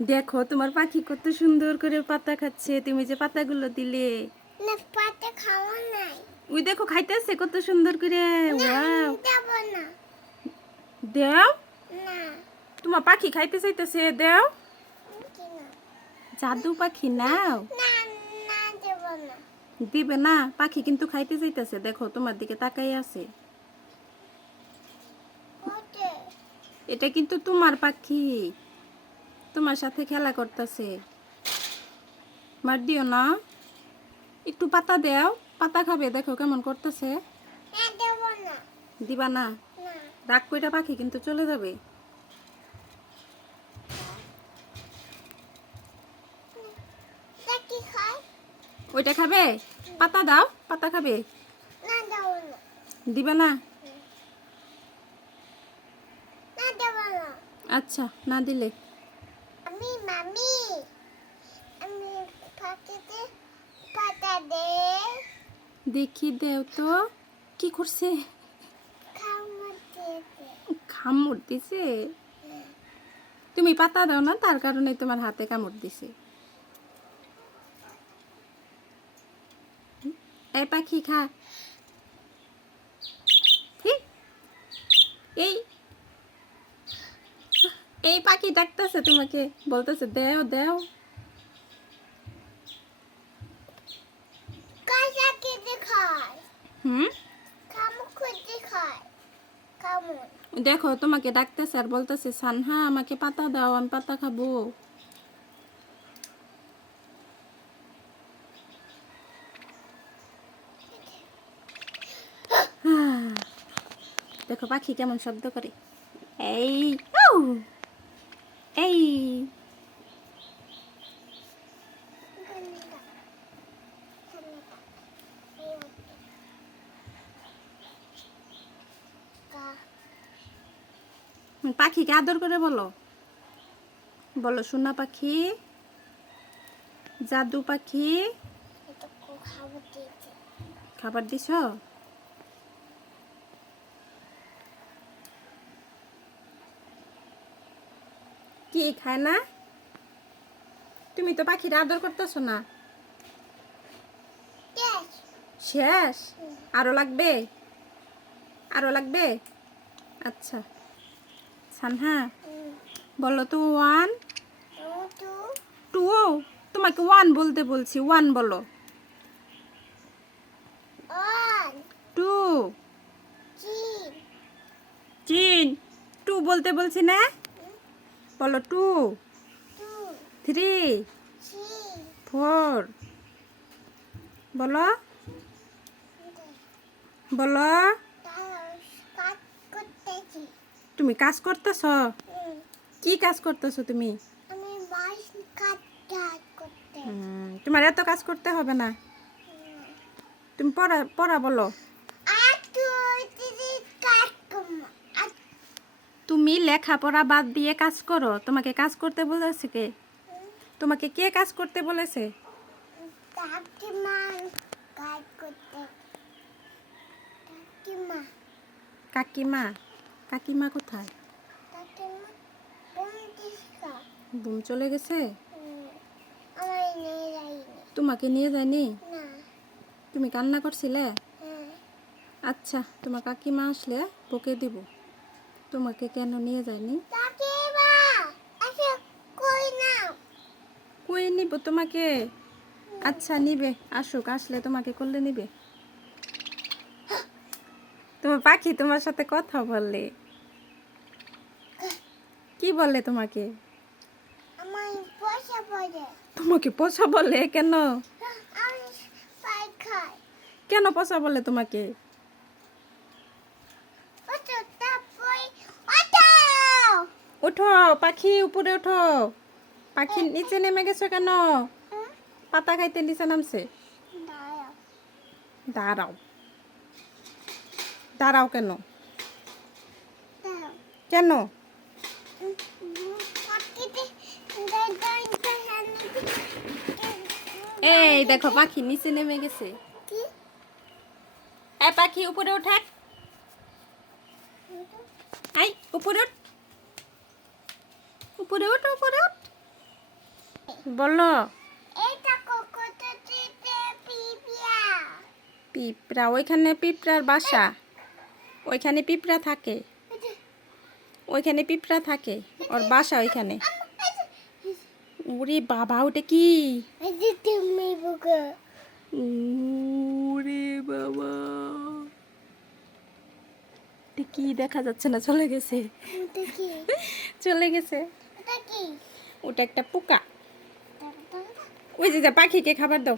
দেখো তোমার পাখি কত সুন্দর করে পাতা খাচ্ছে। তুমি যে পাতাগুলো দিলে। না পাতে খাওয়া নাই। ওই দেখো খাইতেছে কত সুন্দর করে। ওয়াও। দেব না। দেও? না। তোমার পাখি খাইতে চাইতেছে দেও। জাদু পাখি নাও। না না দেব না। দিবে না পাখি কিন্তু খাইতে চাইতেছে। দেখো তোমার দিকে তাকাই আছে। এটা কিন্তু তোমার পাখি। তোমার সাথে খেলা করতেছে। মার দিও না। একটু পাতা দেও। পাতা খাবে দেখো কেমন করতেছে। না দেব না। রাগ কইটা পাখি কিন্তু চলে যাবে। ওইটা খাবে? পাতা দাও পাতা খাবে। দেব না। আচ্ছা না দিলে। মামি। আমি পাখিতে পাতা দে দেখি দেও তো কি করছে? কামড় দিছে তুমি পাতা দাও না তার কারণে তোমার হাতে কামড় দিছে এই পাখি খা হি। এই এই পাখি ডাকতেছে তোমাকে বলতেছে দেও দেও। হুম? দেখো তোমাকে ডাকতেছে আর বলতেছে সানহা আমাকে পাতা দাও আমি পাতা খাব। আহ, দেখো পাখি কেমন শব্দ করে। এই এই। পাখিকে আদর করে বলো? বলো সোনা পাখি জাদু পাখি। খাবার দিছ? কি খায় না? তুমি তো পাখির আদর করতেছো না। শেষ। আরও লাগবে? আরও লাগবে? আচ্ছা। সানহা বলো তো ওয়ান। টু তোমাকে ওয়ান বলতে বলছি ওয়ান বলো। টু। চিন। টু বলতে বলছি না? বলো টু। থ্রি। ফোর। বলো। বলো। তুমি কাজ করতেছ? কি কাজ করতেছ তুমি? তোমার এত কাজ করতে হবে না। তুমি পড়া পড়া বলো। তুমি লেখাপড়া বাদ দিয়ে কাজ করো? তোমাকে কাজ করতে বলেছে কে? তোমাকে কে কাজ করতে বলেছে? কাকিমা কাকিমা। কোথায়? বুম চলে গেছে? তোমাকে নিয়ে যায়নি? তুমি কান্না করছিলে? হ্যাঁ। আচ্ছা তোমার কাকিমা আসলে বকে দিব। তোমাকে কেন নিয়ে যায়নি? কই নিব তোমাকে? আচ্ছা নিবে। আসুক আসলে তোমাকে করলে নিবে। তোমার পাখি তোমার সাথে কথা বললে কি বলে তোমাকে? তোমাকে পচা বলে? কেন? কেন পচা বলে তোমাকে? ওঠো পাখি উপরে ওঠো পাখি নিচে নেমে গেছো কেন? পাতা খাইতে নিচে নামছে। দাঁড়াও। দাঁড়াও কেন? কেন? এই দেখো, পাখি নিচে নেমে গেছে। পাখি উপরে ওঠা এই, উপরে উঠ। উপরে উঠ উপরে উঠ বলো। এটা কোকোটাতে পিপিয়া পিঁপড়া। ওইখানে পিঁপড়ার বাসা। ওইখানে পিঁপড়া থাকে। ওইখানে পিঁপড়া থাকে। ওর বাসা ওইখানে। ওরে বাবা ওটা কি? ওরে বাবা। কি? দেখা যাচ্ছে না চলে গেছে। চলে গেছে। ওটা একটা পোকা। ওই যে যা পাখিকে খাবার দাও।